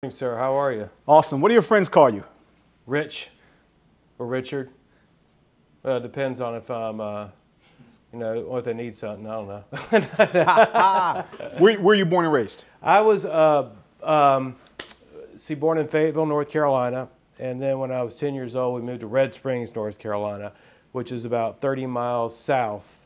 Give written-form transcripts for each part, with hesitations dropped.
Morning, sir. How are you? Awesome. What do your friends call you? Rich or Richard? Depends on if I'm, or if they need something. I don't know. Where were you born and raised? I was, born in Fayetteville, North Carolina. And then when I was 10 years old, we moved to Red Springs, North Carolina, which is about 30 miles south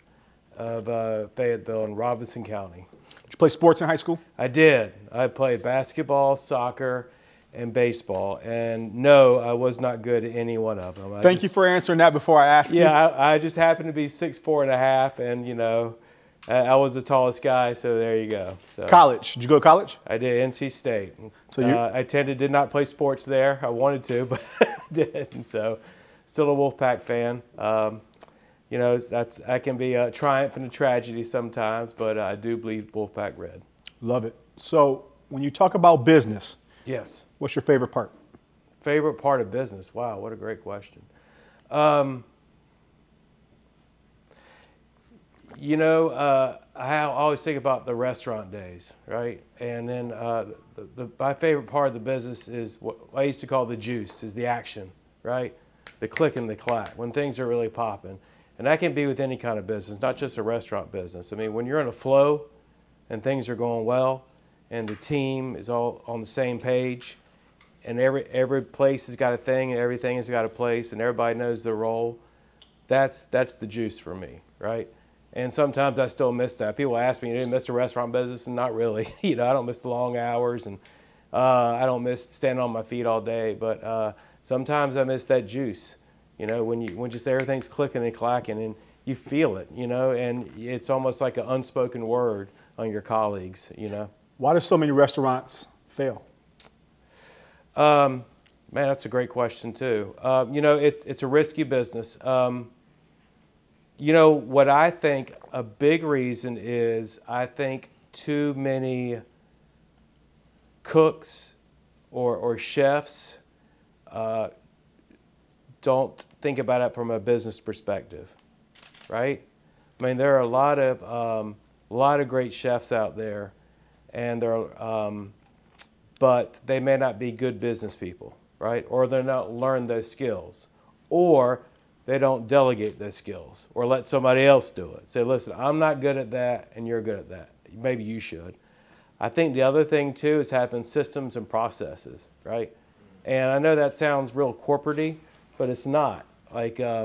of Fayetteville in Robinson County. Did you play sports in high school? I did. I played basketball, soccer, and baseball. And no, I was not good at any one of them. Thank you for answering that before I ask you. Yeah, I just happened to be 6'4.5", and I was the tallest guy, so there you go. So, college. Did you go to college? I did, NC State. So I did not play sports there. I wanted to, but I didn't. So still a Wolfpack fan. That can be a triumph and a tragedy sometimes, but I do bleed Wolfpack red. Love it. So when you talk about business, Yes. what's your favorite part? Favorite part of business? Wow, what a great question. I always think about the restaurant days, right? And then my favorite part of the business is what I used to call the juice, is the action, right? The click and the clack, when things are really popping. And that can be with any kind of business, not just a restaurant business. I mean, when you're in a flow and things are going well and the team is all on the same page and every place has got a thing and everything has got a place and everybody knows their role, that's the juice for me, right? And sometimes I still miss that. People ask me, you didn't miss the restaurant business? And not really. I don't miss the long hours and I don't miss standing on my feet all day, but sometimes I miss that juice. When just everything's clicking and clacking and you feel it, and it's almost like an unspoken word on your colleagues, Why do so many restaurants fail? Man, that's a great question too. It's a risky business. What I think a big reason is I think too many cooks or chefs don't think about it from a business perspective, right? I mean, there are a lot of great chefs out there, and but they may not be good business people, right? Or they're not learn those skills, or they don't delegate those skills, or let somebody else do it. Say, listen, I'm not good at that, and you're good at that. Maybe you should. I think the other thing too is having systems and processes, right? And I know that sounds real corporate-y, but it's not. Like I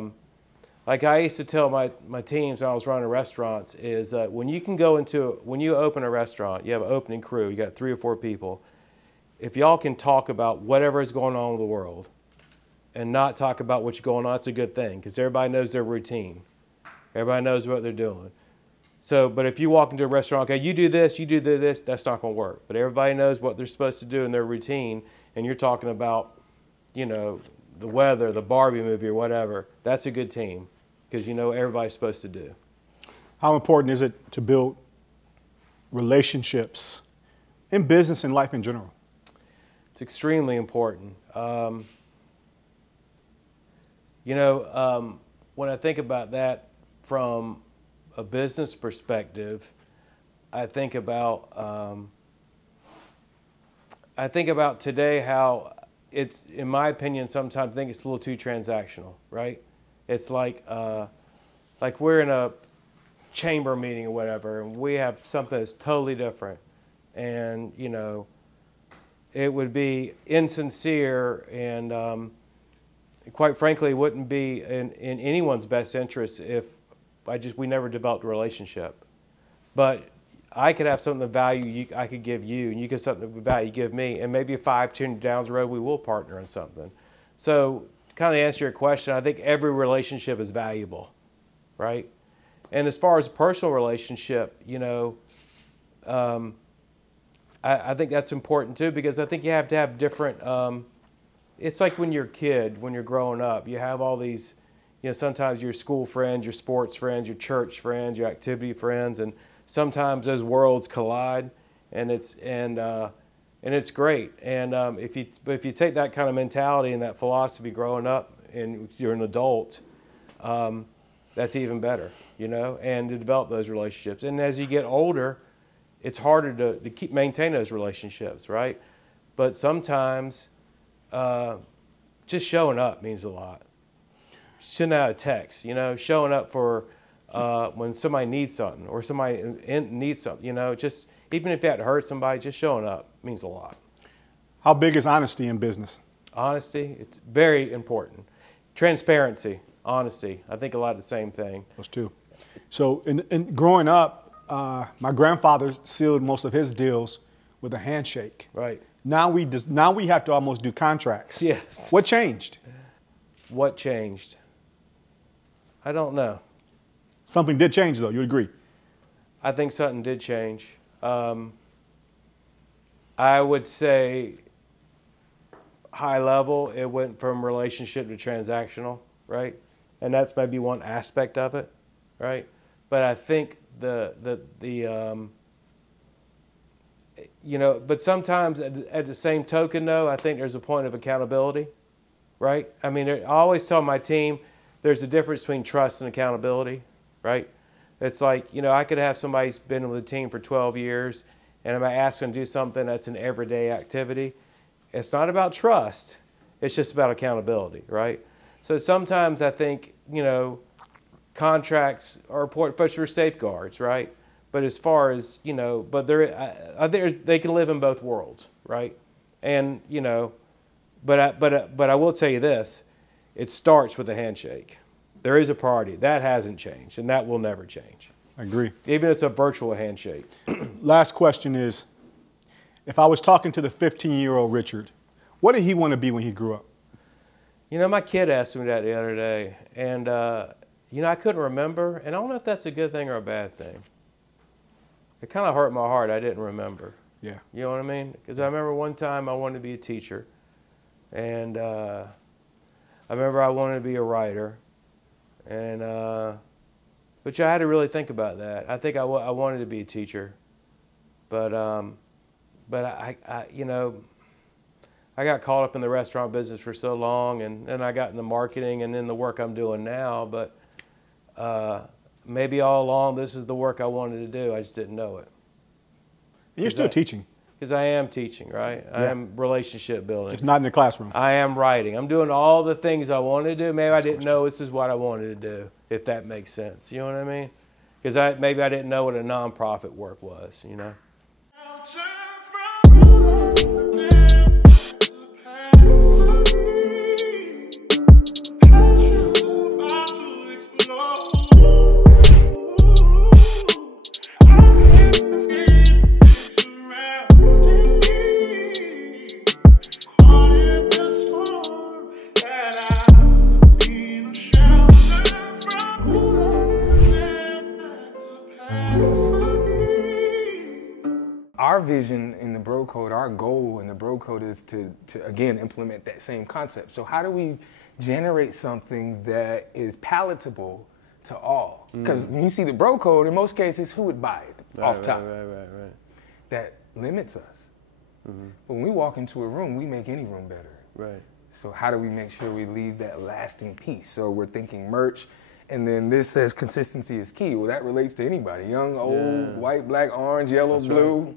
used to tell my teams when I was running restaurants is when you open a restaurant, you have an opening crew, you got 3 or 4 people. If y'all can talk about whatever is going on in the world and not talk about what's going on, it's a good thing because everybody knows their routine. Everybody knows what they're doing. So, but if you walk into a restaurant, okay, you do this, that's not going to work. But everybody knows what they're supposed to do in their routine, and you're talking about, the weather, the Barbie movie or whatever, that's a good team because everybody's supposed to do. How important is it to build relationships in business and life in general? It's extremely important. When I think about that from a business perspective, I think about today how it's, in my opinion, sometimes I think it's a little too transactional, right? It's like we're in a chamber meeting or whatever, and we have something that's totally different. And, it would be insincere and, quite frankly, it wouldn't be in anyone's best interest if we never developed a relationship. But I could have something of value I could give you, and you could have something of value you give me, and maybe 5, 10 down the road we will partner on something. So to kind of answer your question, I think every relationship is valuable, right? And as far as a personal relationship, I think that's important too, because I think you have to have different, it's like when you're a kid, when you're growing up, you have all these, sometimes your school friends, your sports friends, your church friends, your activity friends, and sometimes those worlds collide, and it's great. And if you take that kind of mentality and that philosophy growing up, and you're an adult, that's even better, and to develop those relationships. And as you get older, it's harder to maintain those relationships, right? But sometimes just showing up means a lot. Sending out a text, you know, showing up for when somebody needs something or somebody needs something, you know, just even if you had to hurt somebody, just showing up means a lot. How big is honesty in business? Honesty, it's very important. Transparency, honesty, I think a lot of the same thing. Those two. So in growing up, my grandfather sealed most of his deals with a handshake. Right. Now we have to almost do contracts. Yes. What changed? What changed? I don't know. Something did change, though. You agree? I think something did change. I would say high level, it went from relationship to transactional, right? And that's maybe one aspect of it, right? But I think you know, but sometimes at the same token, though, I think there's a point of accountability, right? I mean, I always tell my team there's a difference between trust and accountability, right? It's like, you know, I could have somebody who's been with a team for 12 years, and if I ask them to do something that's an everyday activity, it's not about trust. It's just about accountability, right? So sometimes I think, you know, contracts are important, but for safeguards, right? But as far as, you know, but I think they can live in both worlds, right? And, you know, but I will tell you this, it starts with a handshake. There is a priority. That hasn't changed, and that will never change. I agree. Even if it's a virtual handshake. Last question is, if I was talking to the 15-year-old Richard, what did he want to be when he grew up? You know, my kid asked me that the other day, and, you know, I couldn't remember, and I don't know if that's a good thing or a bad thing. It kind of hurt my heart. I didn't remember. Yeah. You know what I mean? Because I remember one time I wanted to be a teacher, and I remember I wanted to be a writer, and which I had to really think about that. I think I wanted to be a teacher, but I you know, I got caught up in the restaurant business for so long, and then I got into marketing and then the work I'm doing now. But maybe all along this is the work I wanted to do. I just didn't know it. And you're still teaching. Because I am teaching, right? Yeah. I am relationship building. Just not in the classroom. I am writing. I'm doing all the things I wanted to do. Maybe I didn't know this is what I wanted to do, if that makes sense. You know what I mean? Because maybe I didn't know what a nonprofit work was, you know? Our vision in the Bro Code, our goal in the Bro Code is to again, implement that same concept. So how do we generate something that is palatable to all? Because when you see the Bro Code, in most cases, who would buy it off top? Right. That limits us. But when we walk into a room, we make any room better. Right. So how do we make sure we leave that lasting piece? So we're thinking merch, and then this says consistency is key. Well, that relates to anybody, young, old, white, black, orange, yellow, blue,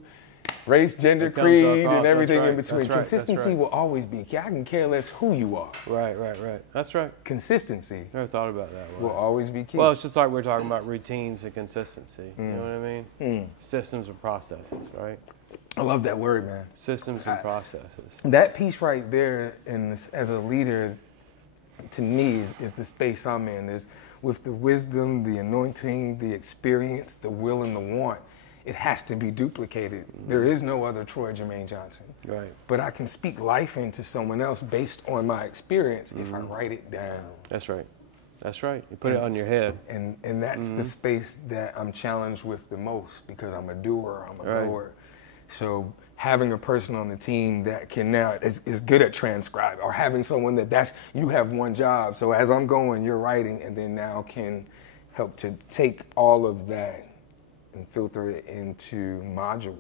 race, gender, creed, and everything in between. Consistency will always be key. I can care less who you are. Right. That's right. Consistency Never thought about that one. will always be key. Well, it's just like we're talking about routines and consistency. You know what I mean? Systems and processes, right? I love that word, man. Systems and processes. That piece right there, as a leader, to me, is the space I'm in. Is with the wisdom, the anointing, the experience, the will, and the want. It has to be duplicated. There is no other Troy Jermaine Johnson. Right. But I can speak life into someone else based on my experience if I write it down. That's right. That's right. You put it on your head. And that's the space that I'm challenged with the most, because I'm a doer, I'm a goer. So having a person on the team that can now is good at transcribe, or having someone that's you have one job. So as I'm going, you're writing, and then now can help to take all of that and filter it into modules.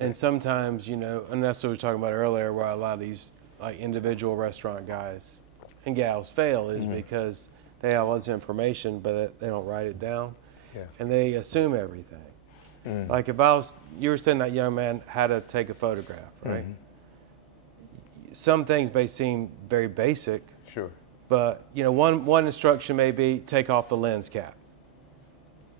And sometimes, you know, and that's what we were talking about earlier, where a lot of these like individual restaurant guys and gals fail is because they have lots of information, but they don't write it down. Yeah. And they assume everything. Like if you were saying that young man how to take a photograph, right? Some things may seem very basic. Sure. But, you know, one instruction may be take off the lens cap.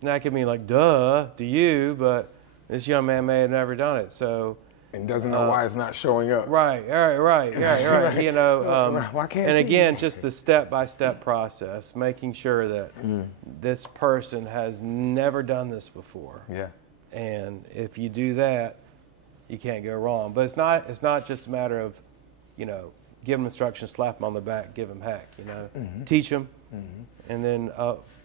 And that could mean like, duh, to you, but this young man may have never done it, so. And doesn't know why it's not showing up. Right. You know, why can't and see? again, just the step-by-step process, making sure that this person has never done this before. Yeah. And if you do that, you can't go wrong. But it's not just a matter of, you know, give them instructions, slap them on the back, give them heck, you know. Teach them, and then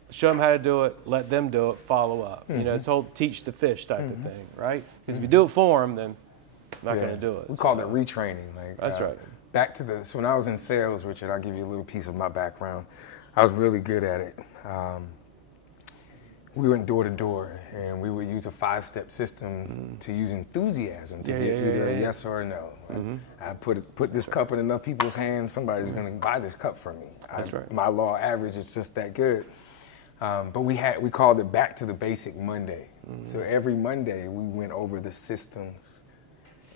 show them how to do it, let them do it, follow up. You know, it's whole teach the fish type of thing, right? Because if you do it for them, then they're not going to do it. We call it retraining. Like, that's right. Back to so when I was in sales, Richard, I'll give you a little piece of my background. I was really good at it. We went door to door, and we would use a 5-step system to use enthusiasm to get either a yes or a no. I put this cup in enough people's hands, somebody's going to buy this cup from me. That's right. My law average is just that good. But we called it Back to the Basic Monday. So every Monday we went over the systems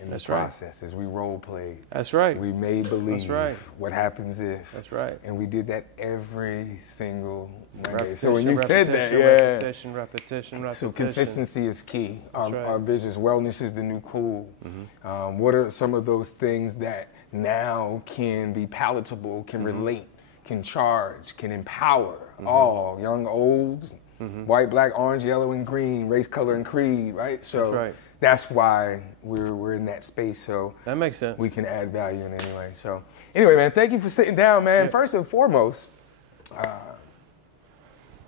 in the process as we role played. That's right. We made believe. That's right. What happens if. That's right. And we did that every single Monday. Repetition, So when you said that, repetition. So consistency is key. Right. Our vision, wellness is the new cool. What are some of those things that now can be palatable, can relate, can charge, can empower all, young, old, white, black, orange, yellow, and green, race, color, and creed, right? So that's why we're in that space. So that makes sense. We can add value in any way. So anyway, man, thank you for sitting down, man. First and foremost,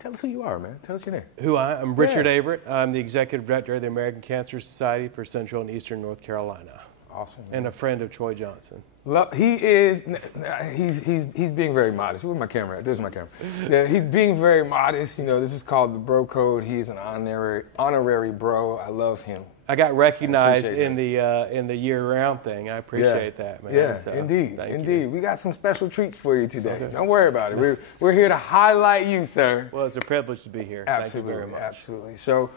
tell us who you are, man. Tell us your name. I'm Richard Averitte. I'm the Executive Director of the American Cancer Society for Central and Eastern North Carolina. Awesome. Man. And a friend of Troy Johnson. He's being very modest. Where's my camera at? There's my camera. Yeah, he's being very modest. You know, this is called the Bro Code. He's an honorary bro. I love him. I got recognized in the year-round thing. I appreciate that, man. Yeah, so, indeed. You. We got some special treats for you today. Don't worry about it. We're here to highlight you, sir. Well, it's a privilege to be here. Absolutely, thank you very much. Absolutely. So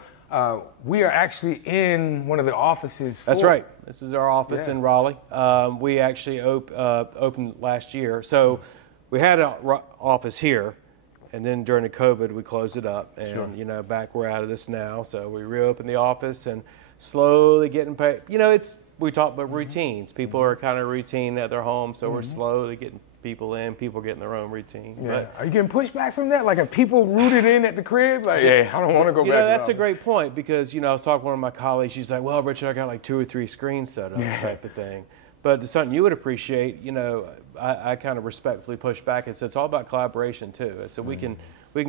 we are actually in one of the offices. That's right. This is our office in Raleigh. We actually opened last year. So we had an office here. And then during the COVID, we closed it up. And, you know, back we're out of this now. So we reopened the office and slowly getting paid. You know, we talk about routines. People are kind of routine at their home. So we're slowly getting people in, people getting their own routine. Yeah. But, are you getting pushback from that? Like, are people rooted in at the crib? Like, I don't want to go back. You know, that's a great point because, you know, I was talking to one of my colleagues. She's like, well, Richard, I got like 2 or 3 screens set up type of thing. But it's something you would appreciate, you know, I kind of respectfully push back and say it's all about collaboration too. So we can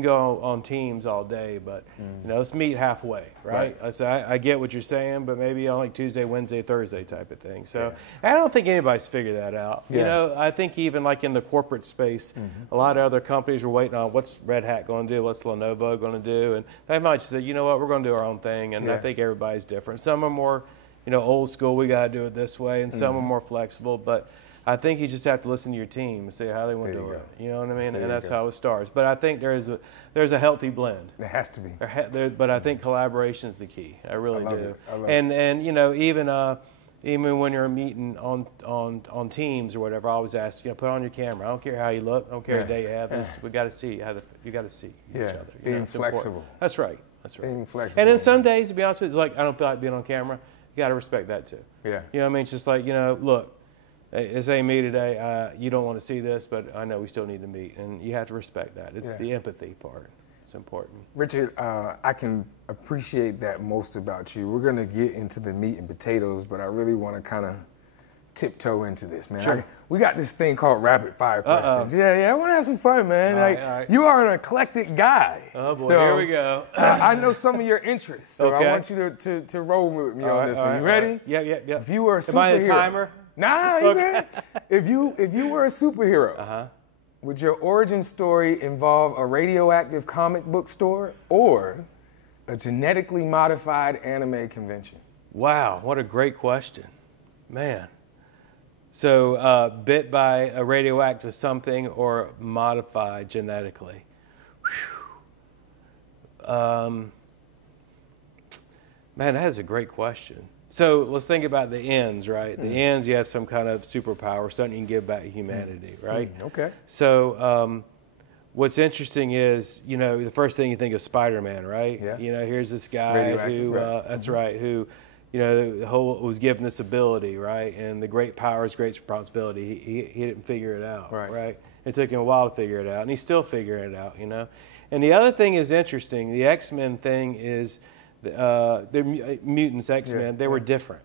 go on teams all day, but you know, let's meet halfway, right? So I get what you're saying, but maybe on like Tuesday, Wednesday, Thursday type of thing. So I don't think anybody's figured that out. You know, I think even like in the corporate space, a lot of other companies are waiting on what's Red Hat going to do, what's Lenovo going to do, and they might just say, you know what, we're going to do our own thing. And I think everybody's different. Some are more, you know, old school, we got to do it this way, and some are more flexible, but I think you just have to listen to your team and see how they want to do it. You know what I mean? And that's how it starts. But I think there's a healthy blend. There has to be. But I think collaboration is the key. I really do. I love and you know, even when you're meeting on teams or whatever, I always ask, you know, put on your camera. I don't care how you look. I don't care what day you have. We got to see you got to see each other. Being flexible. That's right. That's right. Being flexible. And then some days, to be honest with you, like I don't feel like being on camera. You got to respect that too. Yeah. You know what I mean? It's just like, you know, look, this ain't me today. You don't want to see this, but I know we still need to meet. And you have to respect that. It's the empathy part. It's important. Richard, I can appreciate that most about you. We're going to get into the meat and potatoes, but I really want to kind of tiptoe into this, man. Sure. We got this thing called rapid fire questions. I want to have some fun, man. All right. You are an eclectic guy. Oh, boy, so, here we go. I know some of your interests, so Okay. I want you to roll with me on this one. You ready? Yeah. If you were a superhero. Am I the timer? Nah, you good. If you were a superhero, would your origin story involve a radioactive comic book store or a genetically modified anime convention? Wow, what a great question. Man. So bit by a radioactive something or modified genetically. Man, that is a great question. So let's think about the ends, right? The ends, you have some kind of superpower, something you can give back to humanity, right? Okay. So what's interesting is, you know, the first thing you think of Spider-Man, right? Yeah. You know, here's this guy who, that's right, who, you know, the whole was given this ability, right? And the great power is great responsibility. He didn't figure it out, right? It took him a while to figure it out, and he's still figuring it out, you know? And the other thing is interesting. The X-Men thing is, the mutants, X-Men, they were different,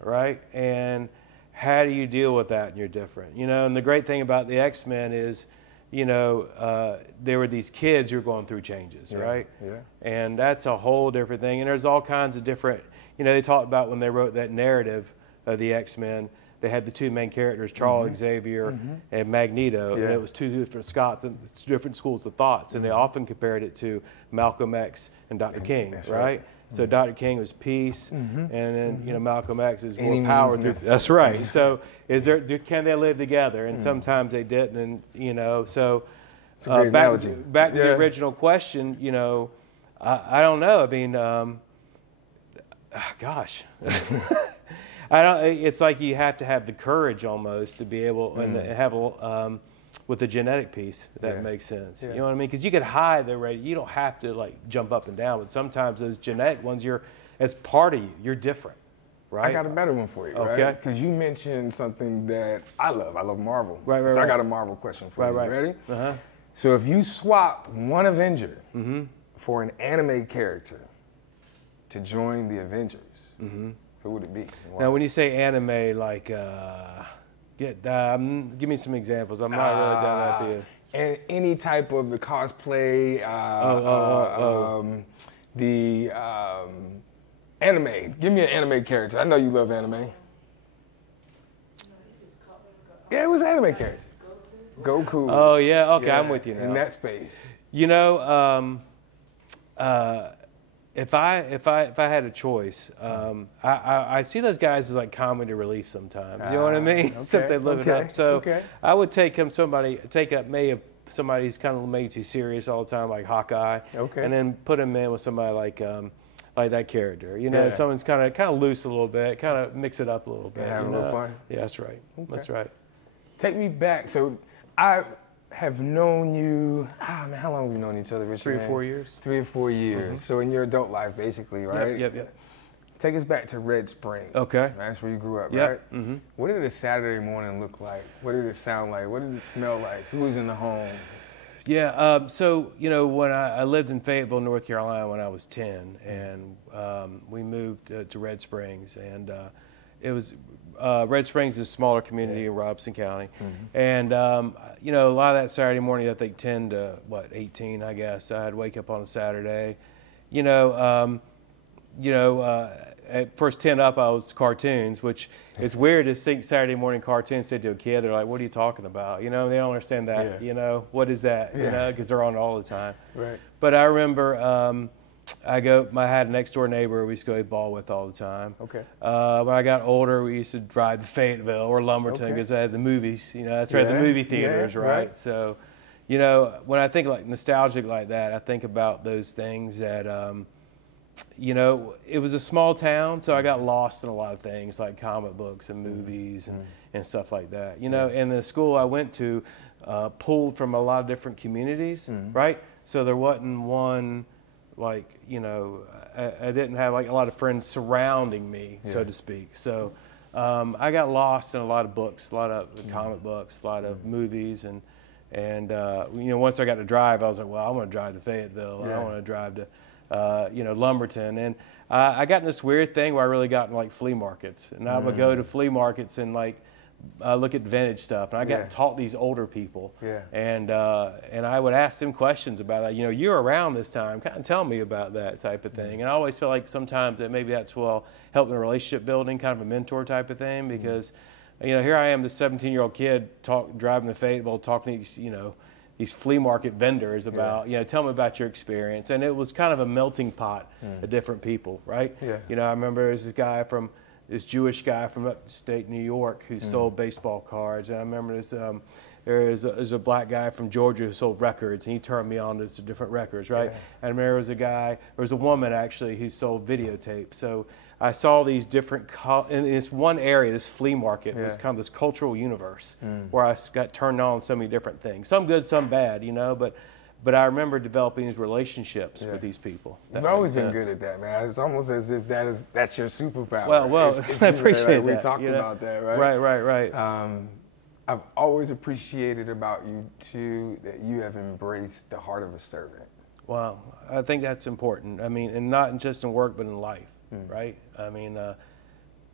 right? And how do you deal with that when you're different? You know, and the great thing about the X-Men is, you know, there were these kids who were going through changes, right? Yeah. And that's a whole different thing. And there's all kinds of different, you know, they talked about when they wrote that narrative of the X-Men, they had the two main characters, Charles Xavier and Magneto, and it was two different Scots and different schools of thoughts, and they often compared it to Malcolm X and Dr. King, right? So Dr. King was peace, and then you know Malcolm X is more power. That's right. So can they live together? And sometimes they didn't, and you know. So back to the original question, you know, I don't know. I mean, gosh. I don't. It's like you have to have the courage almost to be able and have with the genetic piece. If that makes sense. You know what I mean? Because you could hide the rate. You don't have to like jump up and down. But sometimes those genetic ones, it's part of you. You're different, right? I got a better one for you. Okay. Right? Because you mentioned something that I love. I love Marvel. Right. So I got a Marvel question for you. Ready? So if you swap one Avenger for an anime character to join the Avengers. Who would it be? Now, when you say anime, like, give me some examples. I'm not really down that field. And any type of the cosplay, the anime. Give me an anime character. I know you love anime. Yeah, it was an anime character. Goku. Oh yeah. Okay, I'm with you now. In that space. You know. If I had a choce, I see those guys as like comedy relief sometimes. You know what I mean? Except they live it up. So I would take up somebody who's kind of made too serious all the time, like Hawkeye, and then put him in with somebody like that character. You know, someone's kind of loose a little bit, kind of mix it up a little bit. Have a little fun. Yeah, that's right. That's right. Take me back. So I have known you, man, how long have we known each other, Richard? 3 or 4 years. 3 or 4 years. So in your adult life, basically, right? Yep. Take us back to Red Springs. Okay. That's where you grew up, right? What did a Saturday morning look like? What did it sound like? What did it smell like? Who was in the home? Yeah, so, you know, when I lived in Fayetteville, North Carolina when I was 10, and we moved to Red Springs, and it was, Red Springs is a smaller community in Robeson County, and, you know, a lot of that Saturday morning, I think 10 to, 18, I guess, I'd wake up on a Saturday, at first 10 up, I was cartoons, which it's weird to think Saturday morning cartoons said to a kid. They're like, what are you talking about? You know, they don't understand that, you know, what is that, you know, because they're on all the time. Right. But I remember I had a next door neighbor we used to go ball with all the time. Okay. When I got older, we used to drive to Fayetteville or Lumberton because they had the movies, you know, that's right, the movie theaters, right? So, you know, when I think like nostalgic like that, I think about those things that, you know, it was a small town, so I got lost in a lot of things like comic books and movies and stuff like that. You know, and the school I went to pulled from a lot of different communities, right? So there wasn't one, like, you know, I didn't have like a lot of friends surrounding me, so to speak. So I got lost in a lot of books, a lot of comic books, a lot of movies, and you know, once I got to drive, I was like, well, I want to drive to Fayetteville. I want to drive to you know, Lumberton, and I got in this weird thing where I really got in like flea markets, and I would go to flea markets and like look at vintage stuff, and I got taught these older people, and I would ask them questions about that. You know, you're around this time, kind of tell me about that type of thing, and I always feel like sometimes that maybe that's helping a relationship building, kind of a mentor type of thing, because you know, here I am, this 17-year-old kid driving to Fayetteville, talking to these, you know, these flea market vendors about, you know, tell me about your experience. And it was kind of a melting pot of different people, right? You know, I remember there was this Jewish guy from upstate New York who sold baseball cards. And I remember this there's a black guy from Georgia who sold records, and he turned me on to some different records, right? And there was there was a woman actually who sold videotapes. So I saw these different, in this one area, this flea market, this kind of this cultural universe where I got turned on so many different things, some good, some bad, you know, but I remember developing these relationships with these people. You've always been good at that, man. It's almost as if that's your superpower. Well, I appreciate that. We talked about that, right? Right. I've always appreciated about you, too, that you have embraced the heart of a servant. Wow. I think that's important. I mean, and not just in work, but in life, right? I mean,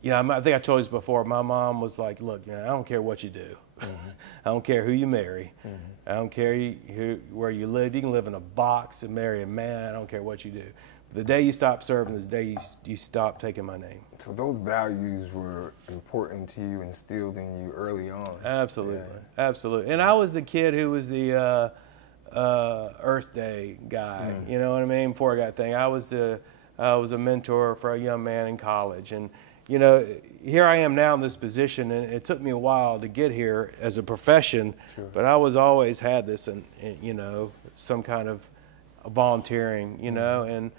you know, I think I told you this before. My mom was like, look, you know, I don't care what you do. I don't care who you marry. I don't care where you live. You can live in a box and marry a man. I don't care what you do. But the day you stop serving is the day you stop taking my name. So those values were important to you, instilled in you early on. Absolutely. Absolutely. And I was the kid who was the Earth Day guy. You know what I mean? Before I got thing, I was a mentor for a young man in college. And you know, here I am now in this position, and it took me a while to get here as a profession, but I was always had this, and you know, some kind of volunteering, you know, and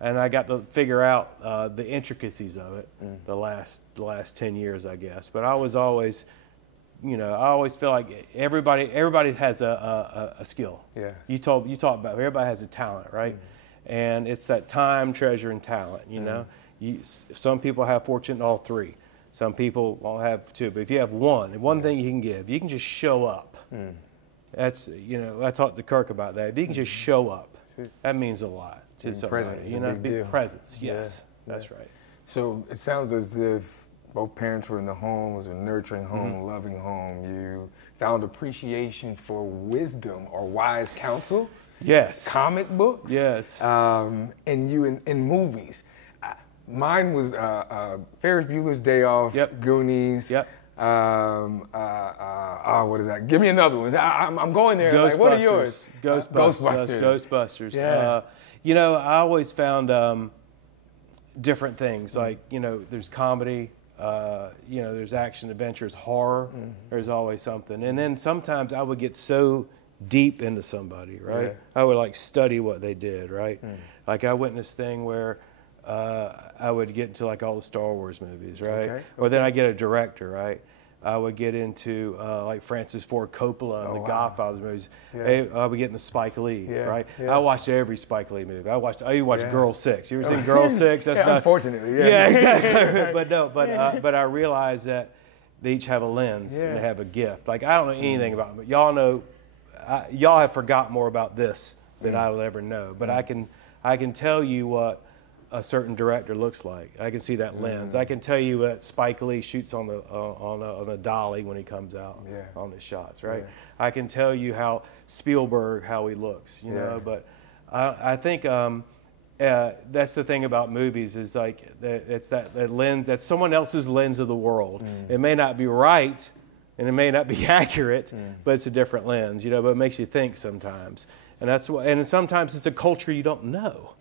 I got to figure out the intricacies of it the last 10 years, I guess. But I was always, you know, I always feel like everybody has a skill. You talk about everybody has a talent, right? And it's that time, treasure, and talent, you know. Some people have fortune in all three. Some people won't have two. But if you have one thing you can give, you can just show up. That's, you know, I talked to Kirk about that. If you can just show up, that means a lot to somebody. You know, big presence. Yes, that's right. So it sounds as if both parents were in the home, it was a nurturing home, a loving home. You found appreciation for wisdom or wise counsel. Yes. Comic books. Yes. And you in movies. Mine was Ferris Bueller's Day Off, Goonies. What is that? Give me another one. I'm going there. Like, what are yours? Ghostbusters. Yeah. You know, I always found different things. Like, you know, there's comedy. You know, there's action, adventures, horror. There's always something. And then sometimes I would get so deep into somebody, right? I would like study what they did, right? Like I went in this thing where I would get into like all the Star Wars movies, right? Or then I get a director, right? I would get into like Francis Ford Coppola and the Godfather movies. I would get into Spike Lee, right? I watched every Spike Lee movie. I even watched Girl 6. You ever seen Girl 6? That's not, unfortunately, yeah, exactly. But no, but I realized that they each have a lens and they have a gift. Like I don't know anything about them, but y'all know, y'all have forgotten more about this than I will ever know. But I can tell you what a certain director looks like. I can see that lens. I can tell you what Spike Lee shoots on a dolly when he comes out on his shots, right? I can tell you how Spielberg, how he looks, you know. But I think that's the thing about movies is like it's that lens, that's someone else's lens of the world. It may not be right and it may not be accurate, but it's a different lens, you know. But it makes you think sometimes, and that's why. And sometimes it's a culture you don't know.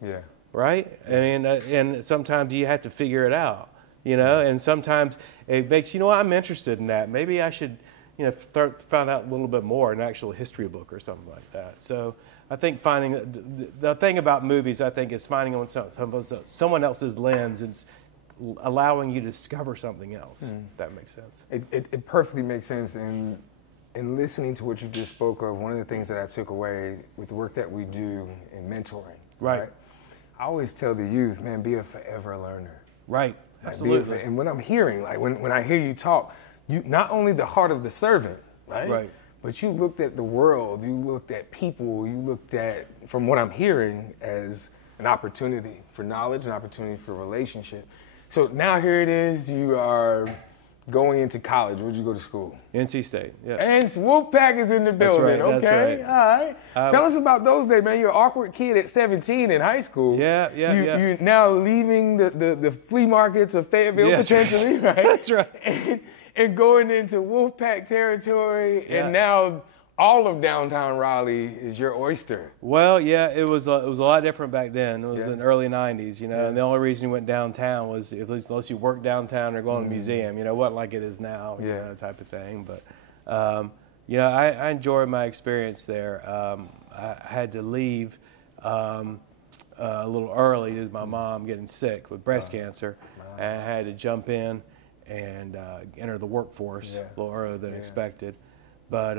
Right? I mean, and sometimes you have to figure it out, you know, and sometimes it makes, you know, I'm interested in that. Maybe I should, you know, find out a little bit more in an actual history book or something like that. So I think finding, the thing about movies, I think, is finding someone else's lens and allowing you to discover something else, if that makes sense. It perfectly makes sense. And in listening to what you just spoke of, one of the things that I took away with the work that we do in mentoring, right? I always tell the youth, man, be a forever learner. Right, absolutely. And when I'm hearing, like when I hear you talk, you not only the heart of the servant, right? But you looked at the world, you looked at people, you looked at, from what I'm hearing, as an opportunity for knowledge, an opportunity for relationship. So now here it is, you are going into college. Where'd you go to school? NC State, yeah. And Wolfpack is in the building, that's okay? Right. All right. Tell us about those days, man. You're an awkward kid at 17 in high school. You're now leaving the flea markets of Fayetteville, potentially, right? That's right. And going into Wolfpack territory, and now all of downtown Raleigh is your oyster. Well, yeah, it was a lot different back then. It was in the early 90s, you know, and the only reason you went downtown was unless you worked downtown or going to a museum, you know, it wasn't like it is now, you know, type of thing. But you know, I enjoyed my experience there. I had to leave a little early due to my mom getting sick with breast cancer. And I had to jump in and enter the workforce a little earlier than expected. But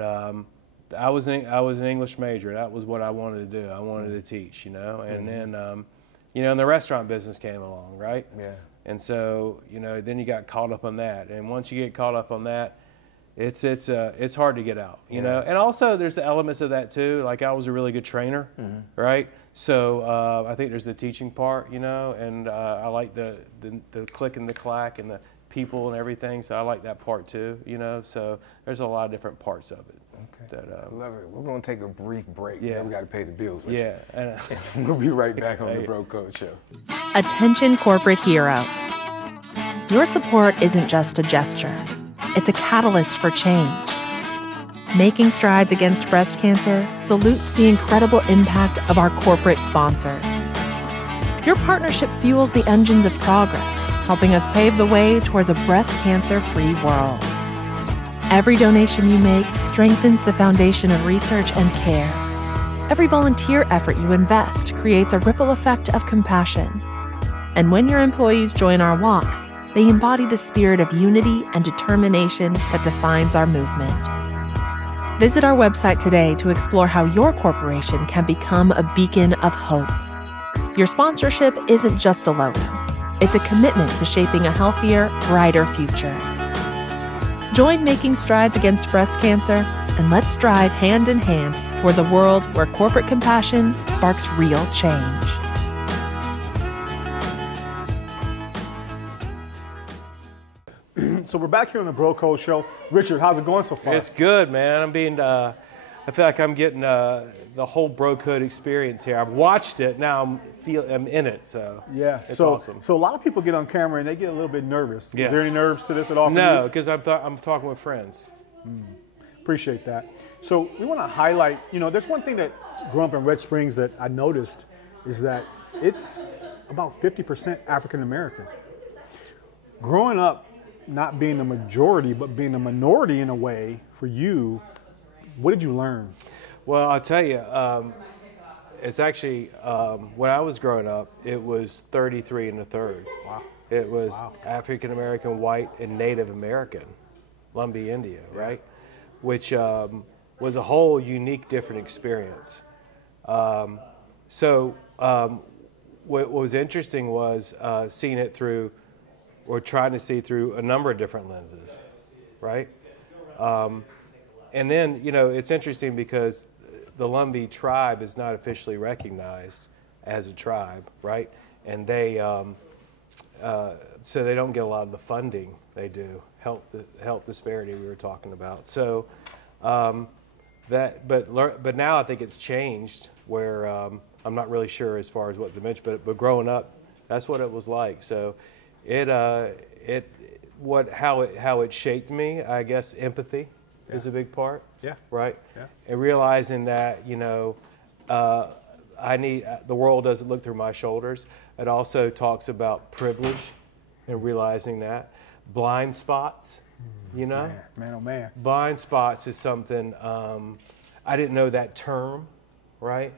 I was an English major. That was what I wanted to do. I wanted to teach, you know. And then, you know, and the restaurant business came along, right? Yeah. And so, you know, then you got caught up on that. And once you get caught up on that, it's hard to get out, you know. And also there's the elements of that too. Like I was a really good trainer, right? So I think there's the teaching part, you know, and I like the click and the clack and the people and everything. So I like that part too, you know. So there's a lot of different parts of it. Okay. That, love it. We're going to take a brief break. Yeah. We got to pay the bills. Yeah. We'll be right back on the Bro Code Show. Attention corporate heroes. Your support isn't just a gesture. It's a catalyst for change. Making Strides Against Breast Cancer salutes the incredible impact of our corporate sponsors. Your partnership fuels the engines of progress, helping us pave the way towards a breast cancer-free world. Every donation you make strengthens the foundation of research and care. Every volunteer effort you invest creates a ripple effect of compassion. And when your employees join our walks, they embody the spirit of unity and determination that defines our movement. Visit our website today to explore how your corporation can become a beacon of hope. Your sponsorship isn't just a logo. It's a commitment to shaping a healthier, brighter future. Join Making Strides Against Breast Cancer, and let's stride hand in hand towards a world where corporate compassion sparks real change. So we're back here on the Bro Code Show. Richard, how's it going so far? It's good, man. I feel like I'm getting the whole Bro Code experience here. I've watched it, now I'm in it, so yeah, it's so awesome. So a lot of people get on camera and they get a little bit nervous. Yes. Is there any nerves to this at all? No, because I'm talking with friends. Appreciate that. So we want to highlight, you know, there's one thing that growing up in Red Springs that I noticed is that it's about 50% African American. Growing up, not being a majority, but being a minority in a way for you, what did you learn? Well, I'll tell you, it's actually, when I was growing up, it was 33 1/3. Wow. It was African American, white, and Native American, Lumbee, India, right? Which was a whole unique, different experience. So what was interesting was seeing it through, or trying to see through a number of different lenses, right? And then, you know, it's interesting because the Lumbee tribe is not officially recognized as a tribe, right? And they, so they don't get a lot of the funding they do, health disparity we were talking about. So but now I think it's changed where I'm not really sure as far as what dimension, but growing up, that's what it was like. So how it shaped me, I guess empathy is a big part. Yeah. Right? Yeah. And realizing that, you know, the world doesn't look through my shoulders. It also talks about privilege and realizing that. Blind spots, you know? Man, oh man. Blind spots is something, I didn't know that term, right?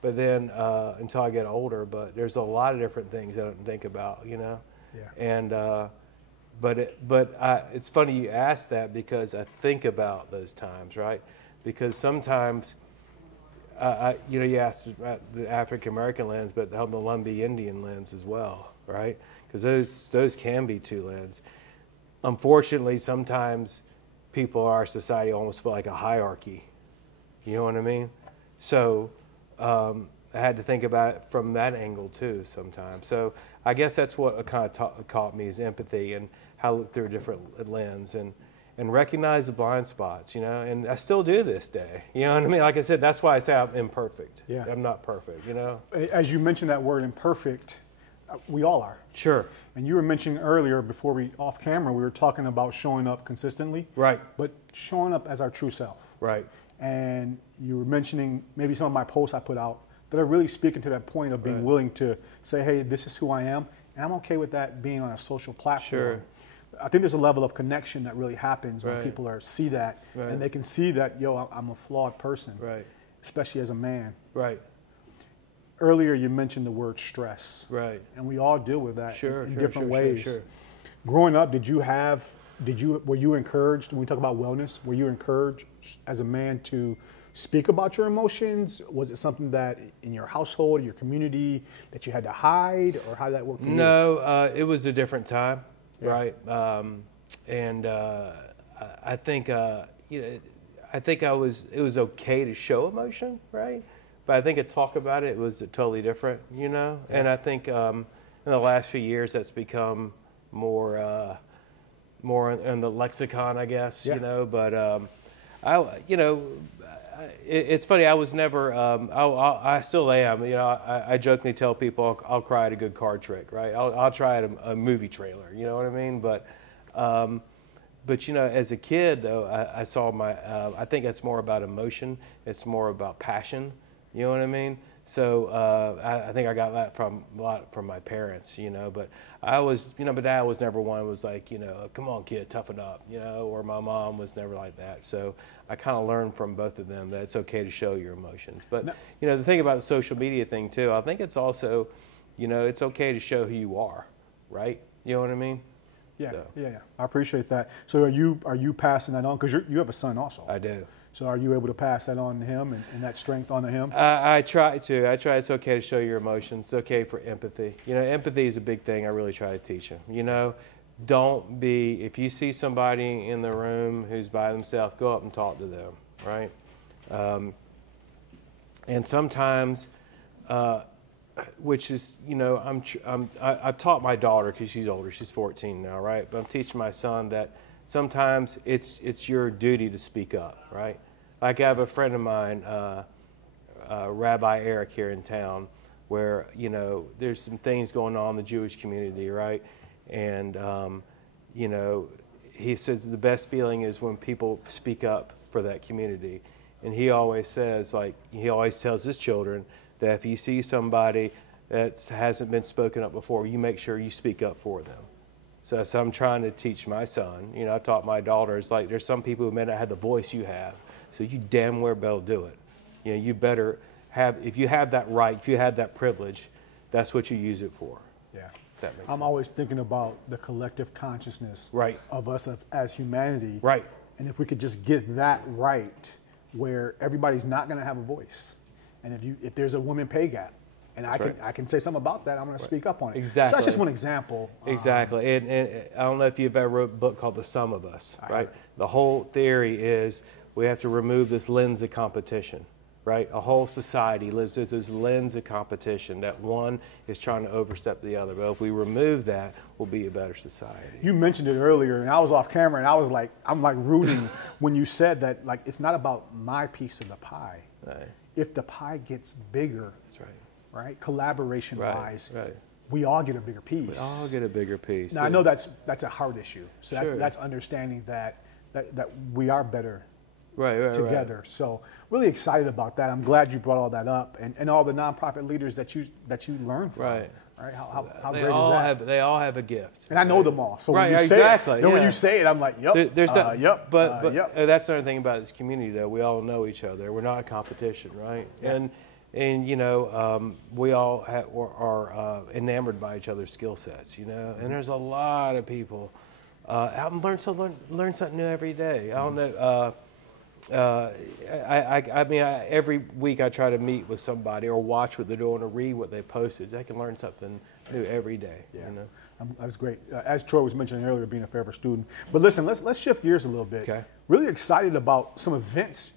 But then, until I get older, but there's a lot of different things I don't think about, you know? Yeah. And, it's funny you ask that because I think about those times, right? Because sometimes, you know, you asked about the African American lens, but the Lumbee Indian lens as well, right? Because those can be two lenses. Unfortunately, sometimes people in our society almost feel like a hierarchy. You know what I mean? So I had to think about it from that angle too sometimes. So I guess that's what kind of taught me is empathy and how to look through a different lens and recognize the blind spots, you know, and I still do this day. You know what I mean? Like I said, that's why I say I'm imperfect. Yeah. I'm not perfect, you know? As you mentioned that word imperfect, we all are. Sure. And you were mentioning earlier, before off camera, we were talking about showing up consistently. Right. But showing up as our true self. Right. And you were mentioning maybe some of my posts I put out that are really speaking to that point of being willing to say, hey, this is who I am. And I'm okay with that being on a social platform. Sure. I think there's a level of connection that really happens when Right. people see that, Right. and they can see that, yo, I'm a flawed person, Right. especially as a man. Right. Earlier, you mentioned the word stress, Right. and we all deal with that Sure. in Sure. different Sure. ways. Sure. Sure. Growing up, were you encouraged, when we talk about wellness, were you encouraged as a man to speak about your emotions? Was it something that in your household, your community, that you had to hide, or how did that work for you? No, it was a different time, Yeah. right? I think I think it was okay to show emotion, right? But I think to talk about it was totally different, you know. Yeah. And I think in the last few years that's become more in the lexicon, I guess, Yeah. you know. But it's funny. I was never. I still am. You know, I jokingly tell people I'll cry at a good card trick, right? I'll try at a movie trailer. You know what I mean? But you know, as a kid, though, I saw I think it's more about emotion. It's more about passion. You know what I mean? So I think I got that a lot from my parents. You know, but but Dad was never one who was like, you know, come on, kid, toughen up. You know, or my mom was never like that. So I kind of learned from both of them that it's okay to show your emotions. But you know, the thing about the social media thing too, I think it's also, you know, it's okay to show who you are, right? You know what I mean? Yeah, So. yeah. I appreciate that. So are you passing that on? Because you have a son also. I do. So are you able to pass that on to him and that strength on to him? I try to. It's okay to show your emotions. It's okay for empathy. You know, empathy is a big thing I really try to teach them. You know, if you see somebody in the room who's by themselves, go up and talk to them, right? And sometimes, which is, you know, I've taught my daughter, because she's older, she's 14 now, right? But I'm teaching my son that sometimes it's your duty to speak up, right? Like I have a friend of mine, Rabbi Eric here in town, where, you know, there's some things going on in the Jewish community, right? And, you know, he says the best feeling is when people speak up for that community. And he always says, like, he always tells his children that if you see somebody that hasn't been spoken up before, you make sure you speak up for them. So I'm trying to teach my son. You know, I've taught my daughter, it's like there's some people who may not have the voice you have, so you damn well better do it. You know, you better have, if you have that right, if you have that privilege, that's what you use it for. Yeah. That makes I'm sense. always thinking about the collective consciousness Right. of us as humanity. Right. And if we could just get that right, where everybody's not going to have a voice. And if there's a women pay gap, and I can say something about that, I'm going to speak up on it. Exactly. So that's just one example. Exactly. And I don't know if you've ever wrote a book called The Sum of Us, right? The whole theory is we have to remove this lens of competition, right? A whole society lives with this lens of competition that one is trying to overstep the other. But if we remove that, we'll be a better society. You mentioned it earlier, and I was off camera, and I was like, I'm like rooting when you said that, like, it's not about my piece of the pie. Right. If the pie gets bigger, That's right. right, collaboration-wise, Right. we all get a bigger piece. We all get a bigger piece. Now, I know that's a hard issue. So Sure. that's understanding that we are better right. together. So really excited about that. I'm glad you brought all that up, and all the nonprofit leaders that you learn from. Right. Right. How They great all is that? have. They all have a gift. And I know them all. So Right, when you say exactly, it, then when yeah. you say it, I'm like, yep. There's not, yep. But yep. That's another thing about this community, though. We all know each other. We're not a competition, right? Yeah. And you know, we all are enamored by each other's skill sets, you know. And there's a lot of people out and learn something new every day. I don't know. I mean, every week I try to meet with somebody or watch what they're doing or read what they posted. I can learn something new every day. Yeah. You know? That was great. As Troy was mentioning earlier, being a forever student. But listen, let's shift gears a little bit. Okay. Really excited about some events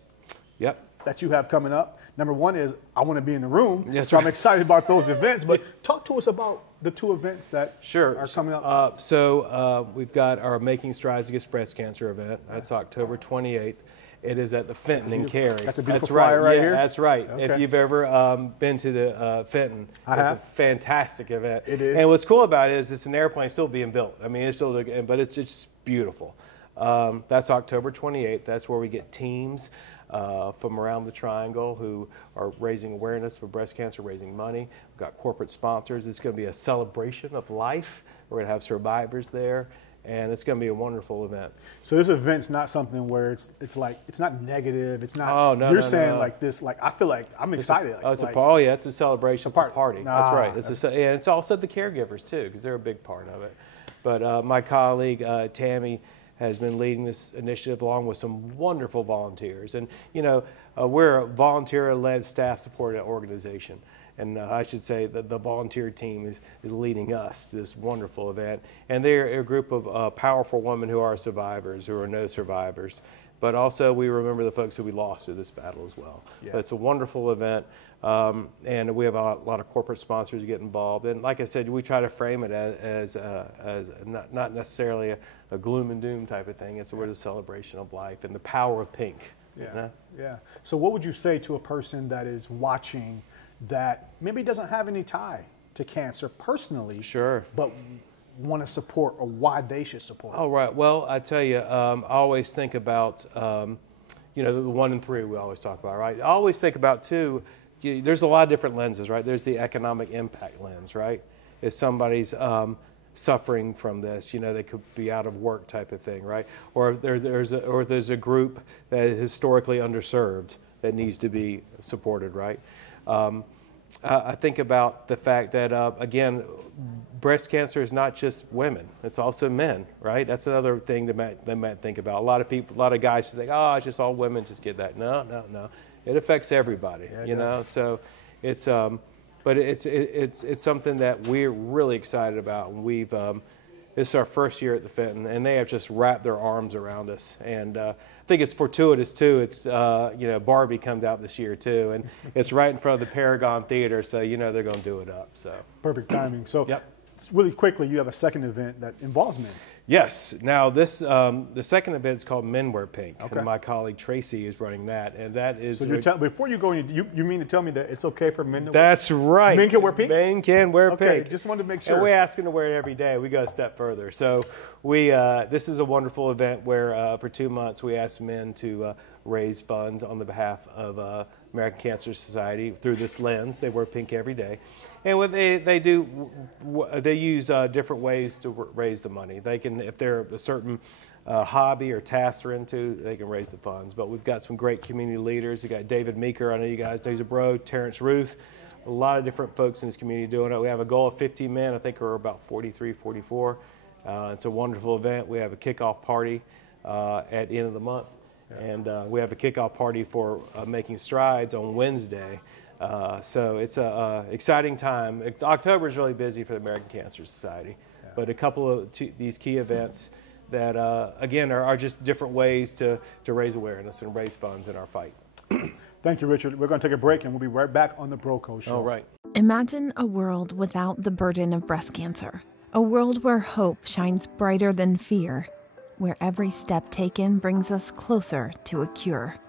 Yep. that you have coming up. Number one is I want to be in the room. Yes, so I'm right. excited about those events. But talk to us about the two events that are coming up. So we've got our Making Strides Against Breast Cancer event. That's October 28th. It is at the Fenton in Cary. That's a beautiful That's flyer right. right Yeah, here? that's right. Okay. If you've ever been to the Fenton, I it's have. a fantastic event. It is. And what's cool about it is it's an airplane still being built. I mean, it's still, but it's just beautiful. That's October 28th. That's where we get teams from around the Triangle who are raising awareness for breast cancer, raising money. We've got corporate sponsors. It's going to be a celebration of life. We're going to have survivors there. and it's going to be a wonderful event. So this event's not something where it's like, it's not negative. It's not. Oh, no, You're no, saying no. like this. Like I feel like I'm excited. Oh, yeah, it's a celebration. It's a party. That's Ah, right. And it's also the caregivers too, because they're a big part of it. But my colleague Tammy has been leading this initiative along with some wonderful volunteers. And you know, we're a volunteer-led, staff-supported organization. And I should say that the volunteer team is leading us to this wonderful event. And they're a group of powerful women who are survivors, who are no survivors. But also we remember the folks who we lost through this battle as well. Yeah. But it's a wonderful event. And we have a lot of corporate sponsors who get involved. And like I said, we try to frame it as not necessarily a gloom and doom type of thing. It's a celebration of life and the power of pink. Yeah, you know? Yeah. So what would you say to a person that is watching that maybe doesn't have any tie to cancer personally, sure, but want to support, or why they should support? Oh, right. Well, I tell you, I always think about, you know, the 1 in 3 we always talk about, right? I always think about, too, there's a lot of different lenses, right? There's the economic impact lens, right? If somebody's suffering from this, you know, they could be out of work type of thing, right? Or there's a group that is historically underserved that needs to be supported, right? I think about the fact that, again, breast cancer is not just women, it's also men, right? That's another thing they might think about. A lot of people, a lot of guys just think, oh, it's just all women just get that. No, no, no. It affects everybody, yeah, you know? So it's, but it's something that we're really excited about. And we've, this is our first year at the Fenton, and they have just wrapped their arms around us. And I think it's fortuitous too. It's, you know, Barbie comes out this year too, and it's right in front of the Paragon Theater, so you know they're going to do it up. So perfect timing. So yep. Really quickly, you have a second event that involves men. Yes. Now this, the second event is called Men Wear Pink, okay. and my colleague Tracy is running that, and that is. So you're before you go in, you mean to tell me that it's okay for men to That's wear? right. Men can wear pink? Men can wear okay, pink. Just wanted to make sure. And we ask them to wear it every day. We go a step further. So we, this is a wonderful event where for 2 months we ask men to raise funds on the behalf of American Cancer Society through this lens. They wear pink every day. And what they do, they use different ways to raise the money. They can, if they're a certain hobby or task they're into, they can raise the funds. But we've got some great community leaders. We've got David Meeker, I know you guys, Daisy Bro, Terrence Ruth, a lot of different folks in this community doing it. We have a goal of 15 men. I think we're about 43, 44. It's a wonderful event. We have a kickoff party at the end of the month. And we have a kickoff party for Making Strides on Wednesday. So it's an exciting time. October is really busy for the American Cancer Society, but a couple of these key events that, again, are just different ways to raise awareness and raise funds in our fight. Thank you, Richard. We're going to take a break, and we'll be right back on the Broco Show. All right. Imagine a world without the burden of breast cancer, a world where hope shines brighter than fear, where every step taken brings us closer to a cure.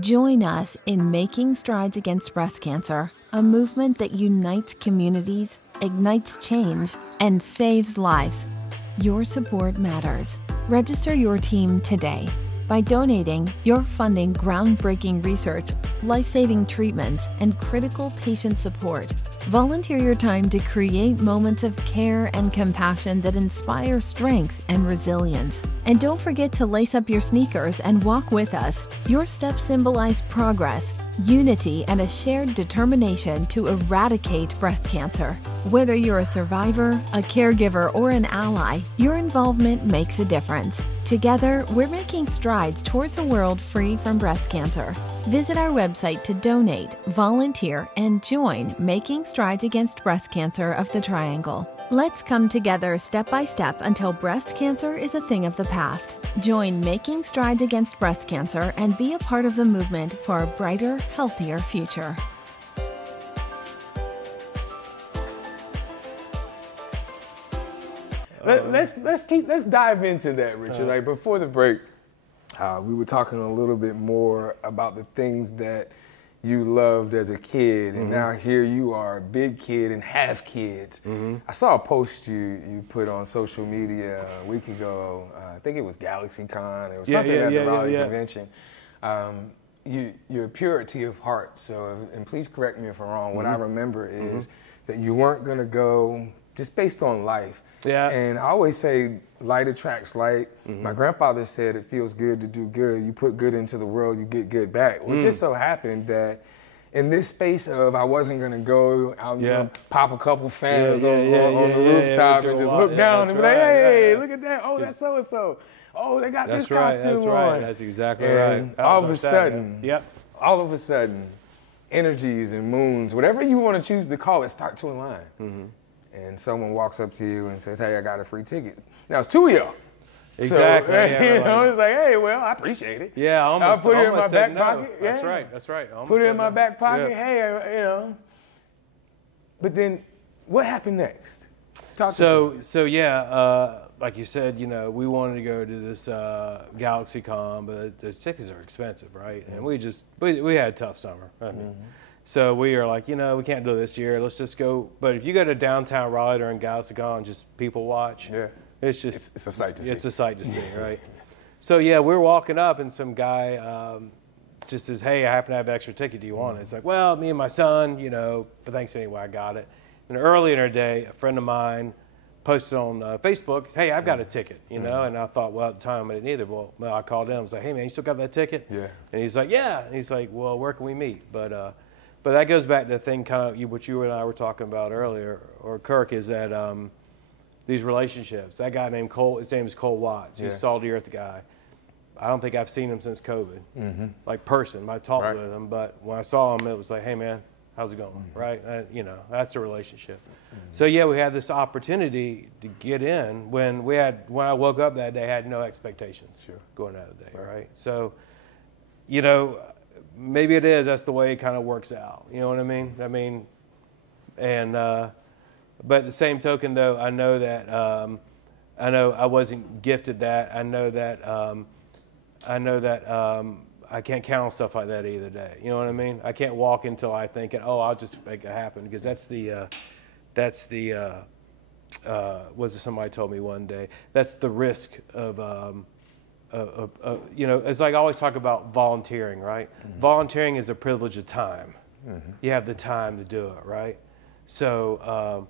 Join us in Making Strides Against Breast Cancer, a movement that unites communities, ignites change, and saves lives. Your support matters. Register your team today. By donating, you're funding groundbreaking research, life-saving treatments, and critical patient support. Volunteer your time to create moments of care and compassion that inspire strength and resilience. And don't forget to lace up your sneakers and walk with us. Your steps symbolize progress, unity, and a shared determination to eradicate breast cancer. Whether you're a survivor, a caregiver, or an ally, your involvement makes a difference. Together, we're making strides towards a world free from breast cancer. Visit our website to donate, volunteer, and join Making Strides Against Breast Cancer of the Triangle. Let's come together step by step until breast cancer is a thing of the past. Join Making Strides Against Breast Cancer and be a part of the movement for a brighter, healthier future. Let's dive into that, Richard. Like before the break, we were talking a little bit more about the things that you loved as a kid, and now here you are, a big kid and have kids. I saw a post you put on social media a week ago. I think it was GalaxyCon. It was something at the Raleigh convention. Your purity of heart. So, and please correct me if I'm wrong. What I remember is that you weren't going to go just based on life. Yeah. And I always say light attracts light. My grandfather said it feels good to do good. You put good into the world, you get good back. Well, it just so happened that in this space of I wasn't going to go out and pop a couple fans on the rooftop and just look down and be like, hey, look at that. Oh, that's so-and-so. Oh, they got this costume on. That's exactly and right. all of a sudden, energies and moons, whatever you want to choose to call it, start to align. And someone walks up to you and says, hey, I got a free ticket. Now, it's two of y'all. Exactly. So, you know, it's like, hey, well, I appreciate it. Yeah, I'll put it in my back pocket. That's right. That's right. Put it in my back pocket. Hey, you know. But then, what happened next? So yeah, like you said, you know, we wanted to go to this GalaxyCon, but those tickets are expensive, right? And we had a tough summer. I mean, so we are like, you know, we can't do it this year. Let's just go. But if you go to downtown Raleigh during GalaxyCon and just people watch, it's just it's a sight to see. It's a sight to see, right? So yeah, we're walking up and some guy just says, hey, I happen to have an extra ticket. Do you want it? It's like, well, me and my son, you know, but thanks anyway, I got it. And early in our day, a friend of mine posted on Facebook, hey, I've got a ticket, you know, and I thought, well, at the time I didn't either. Well, I called him, I was like, hey man, you still got that ticket? Yeah. And he's like, yeah. And he's like, well, where can we meet? But that goes back to the thing kind of what you and I were talking about earlier, or Kirk, is that these relationships. That guy named Cole, his name is Cole Watts. He's a Salt Earth guy. I don't think I've seen him since COVID, like person. I talked with him, but when I saw him, it was like, hey man, how's it going, right? You know, that's a relationship. So yeah, we had this opportunity to get in when I woke up that day, I had no expectations going out of the day, right? So, you know, maybe it is, that's the way it kind of works out. You know what I mean? I mean, and, but at the same token though, I know that, I know I wasn't gifted that. I know that I can't count on stuff like that either day. You know what I mean? I can't walk until I think, oh, I'll just make it happen, because that's the was it somebody told me one day, that's the risk of you know, it's like I always talk about volunteering, right? Volunteering is a privilege of time. You have the time to do it, right? So,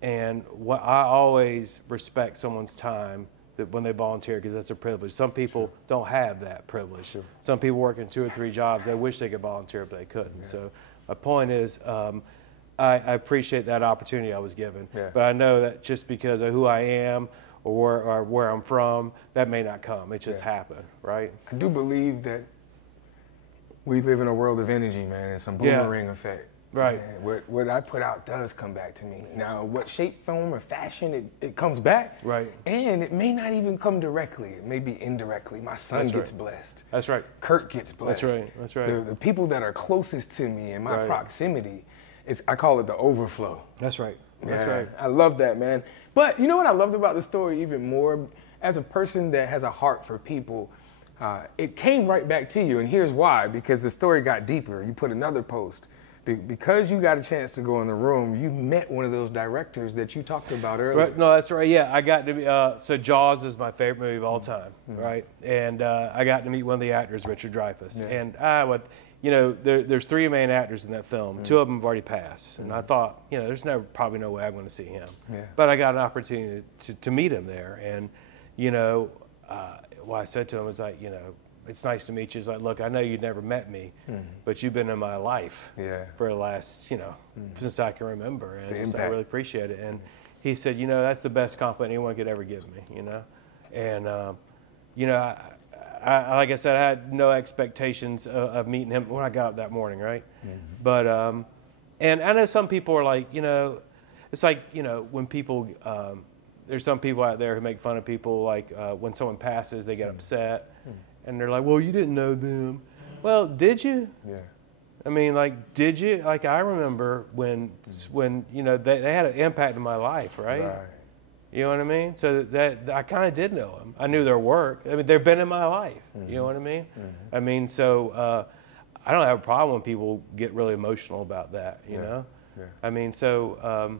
and what I always respect someone's time that when they volunteer, because that's a privilege. Some people don't have that privilege. Some people working 2 or 3 jobs, they wish they could volunteer, but they couldn't. So my point is, I appreciate that opportunity I was given. But I know that just because of who I am or where I'm from, that may not come. It just happened, right? I do believe that we live in a world of energy, man. It's some boomerang effect. Right. Man, what I put out does come back to me. Now, what shape, form, or fashion, it comes back. Right. And it may not even come directly. It may be indirectly. My son gets blessed. That's right. Kurt gets blessed. That's right. That's right. The people that are closest to me in my proximity, I call it the overflow. That's right. That's right. I love that, man. But you know what I loved about the story even more? As a person that has a heart for people, it came right back to you. And here's why. Because the story got deeper. You put another post. Because you got a chance to go in the room, you met one of those directors that you talked about earlier. Right. No, that's right. Yeah, I got to be, so Jaws is my favorite movie of all time, right? And I got to meet one of the actors, Richard Dreyfuss. And you know, there's 3 main actors in that film. 2 of them have already passed. And I thought, you know, there's probably no way I'm going to see him. But I got an opportunity to meet him there. And, you know, what I said to him was like, you know, it's nice to meet you. It's like, look, I know you'd never met me, but you've been in my life for the last, you know, since I can remember. And I really appreciate it. And he said, you know, that's the best compliment anyone could ever give me, you know. And, you know, I like I said, I had no expectations of meeting him when I got up that morning, right? But, and I know some people are like, you know, it's like, you know, when people, there's some people out there who make fun of people, like when someone passes, they get upset. And they're like, well, you didn't know them. Well, did you? Yeah. I mean, like, did you? Like, I remember when you know, they had an impact in my life, right? You know what I mean? So that I kind of did know them. I knew their work. I mean, they've been in my life. You know what I mean? I mean, so I don't have a problem when people get really emotional about that, you know? I mean, so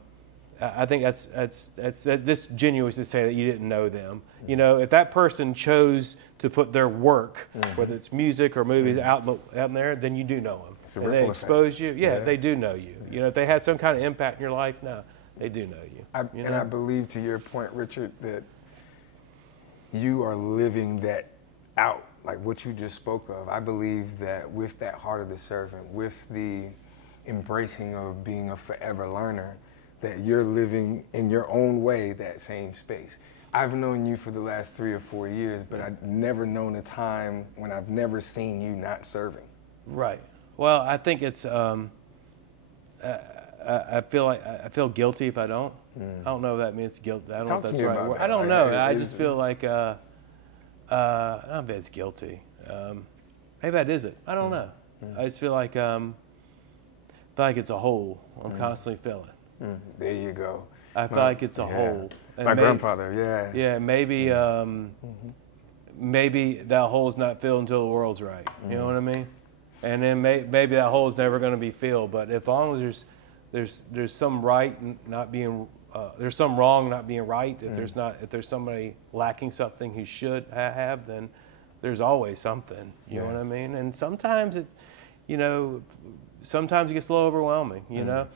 I think that's just genuine to say that you didn't know them. You know, if that person chose to put their work, whether it's music or movies, out there, then you do know them. And they expose you. Yeah, they do know you. You know, if they had some kind of impact in your life, no, They do know you. And I believe, to your point, Richard, that you are living that out, like what you just spoke of. I believe that with that heart of the servant, with the embracing of being a forever learner, that you're living in your own way that same space. I've known you for the last 3 or 4 years, but I've never known a time when I've never seen you not serving. Right. Well, I think it's, I feel guilty if I don't. I don't know if that means guilt. I don't know if that's the right word. I don't know. I just feel like, I don't bet it's guilty. Maybe that is it. I don't know. I just feel like it's a hole I'm constantly filling. There you go. I feel like it's a hole. And my grandfather, Yeah, maybe maybe that hole's not filled until the world's right. You know what I mean? And then maybe that hole's never going to be filled. But as long as there's some right not being there's some wrong not being right. If there's somebody lacking something who should have, then there's always something. You know what I mean? And sometimes sometimes it gets a little overwhelming. You know.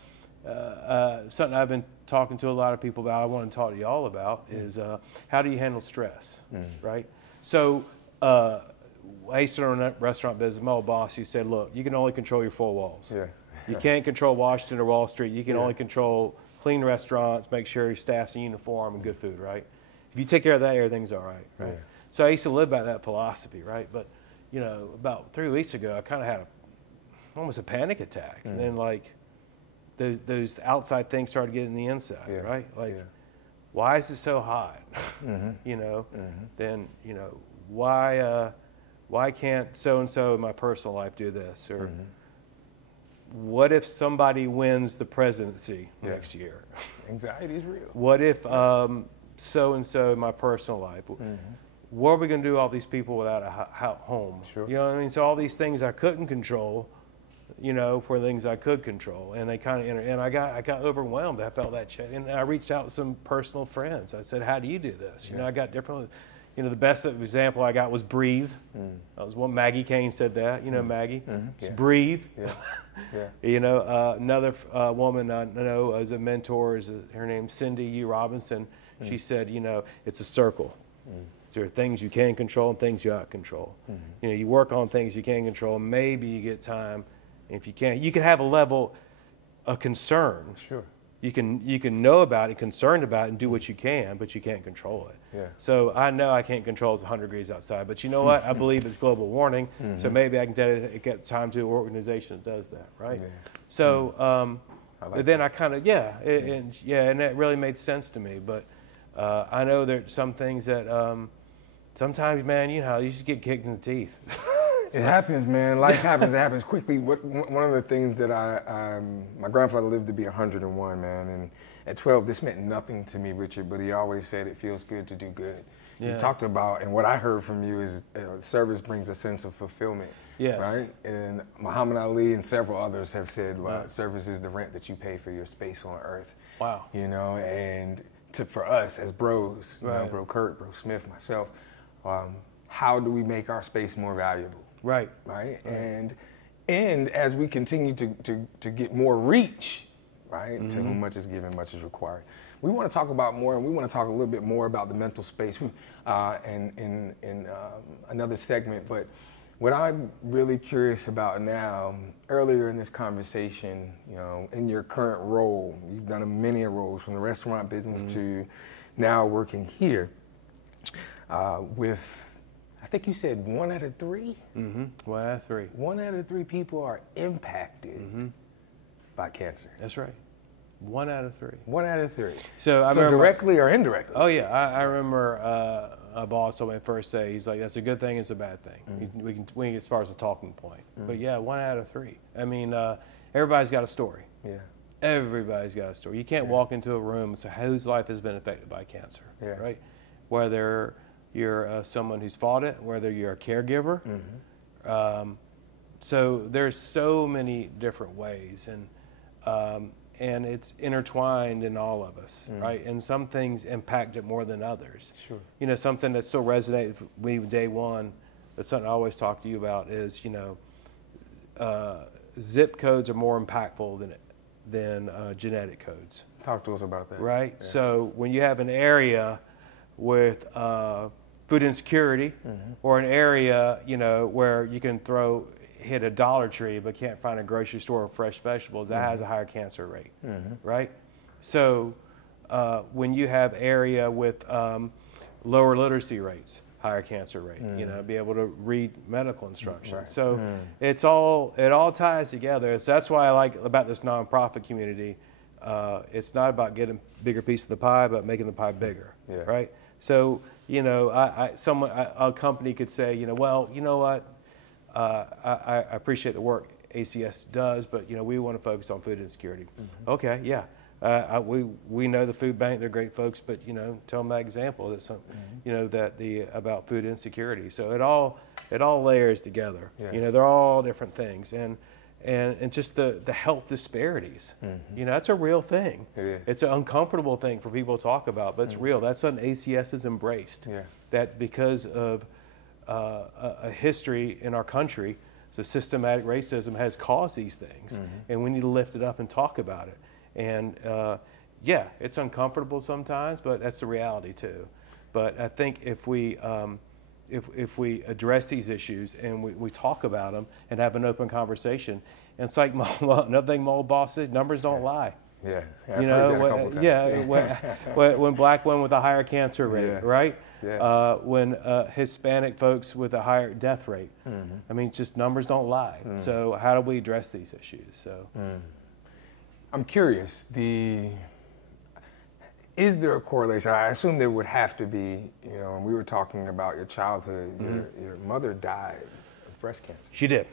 Something I've been talking to a lot of people about, I want to talk to you all about, is how do you handle stress, right? So I used to run a restaurant business. My old boss, he said, look, you can only control your 4 walls. You can't control Washington or Wall Street. You can only control clean restaurants, make sure your staff's in uniform and good food, right? If you take care of that, everything's all right, right? So I used to live by that philosophy, right? But, about 3 weeks ago, I kind of had almost a panic attack. And then, like, those outside things started getting the inside, right? Like, why is it so hot? Then, why can't so-and-so in my personal life do this? Or what if somebody wins the presidency next year? Anxiety is real. What if so-and-so in my personal life? What are we going to do with all these people without a home? You know what I mean? So all these things I couldn't control, for things I could control, and they kind of and I got overwhelmed. I felt that and I reached out to some personal friends. I said, "How do you do this?" I got different. The best example I got was breathe. That was one. Maggie Kane said that. Maggie, just breathe. Another woman I know as a mentor her name's Cindy U. Robinson. She said, it's a circle. So there are things you can control and things you can't control. You work on things you can control. Maybe you get time. If you can't, you can have a level of concern. You can know about it, concerned about it, and do what you can, but you can't control it. So I know I can't control it's 100 degrees outside, but you know what? I believe it's global warming, so maybe I can dedicate time to an organization that does that, right? So then I kind of and that really made sense to me. But I know there's some things that sometimes, man, you just get kicked in the teeth. It happens, man. Life happens. It happens quickly. One of the things that my grandfather lived to be 101, man. And at 12, this meant nothing to me, Richard, but he always said it feels good to do good. You talked about, and what I heard from you is service brings a sense of fulfillment. Right? And Muhammad Ali and several others have said, service is the rent that you pay for your space on earth. Wow. And for us as bros, Bro Kurt, Bro Smith, myself, how do we make our space more valuable? Right. And as we continue to get more reach, right, to whom much is given, much is required. We want to talk about more, and we want to talk a little bit more about the mental space in another segment. But what I'm really curious about now, earlier in this conversation, in your current role, you've done many roles from the restaurant business to now working here with, I think you said 1 out of 3? 1 out of 3. 1 out of 3 people are impacted by cancer. That's right. 1 out of 3. 1 out of 3. So directly or indirectly? Oh yeah, I remember a boss told me the first day, he's like, "That's a good thing, it's a bad thing." We can get as far as the talking point. But yeah, 1 out of 3. I mean, everybody's got a story. Everybody's got a story. You can't walk into a room and say whose life has been affected by cancer, right? Whether you're someone who's fought it, whether you're a caregiver. So there's so many different ways, and it's intertwined in all of us, right? And some things impact it more than others. Something that still resonates with me day one, that's something I always talk to you about is, zip codes are more impactful than genetic codes. Talk to us about that. Right? Yeah. So when you have an area with food insecurity, or an area, you know, where you can hit a Dollar Tree but can't find a grocery store of fresh vegetables, that has a higher cancer rate, right? So when you have area with lower literacy rates, higher cancer rate, you know, be able to read medical instructions. Right. So it all ties together. So that's why I like about this nonprofit community. It's not about getting a bigger piece of the pie, but making the pie bigger, right? So, you know, a company could say, you know, well, you know what, I appreciate the work ACS does, but, you know, we want to focus on food insecurity. Okay, yeah. We know the food bank, they're great folks, but, you know, tell them that example, that you know, about food insecurity. So it all layers together. You know, they're all different things. And just the health disparities, you know, that's a real thing. It's an uncomfortable thing for people to talk about, but it's real. That's something ACS has embraced. That because of a history in our country, so systematic racism has caused these things, and we need to lift it up and talk about it. And yeah, it's uncomfortable sometimes, but that's the reality too. But I think if we address these issues and we talk about them and have an open conversation, and it's like another thing my old boss says, numbers don't lie. Yeah, you know, when black women with a higher cancer rate, right? When Hispanic folks with a higher death rate. I mean, just numbers don't lie. So how do we address these issues? So. I'm curious, is there a correlation? I assume there would have to be, you know, when we were talking about your childhood, your mother died of breast cancer. She did.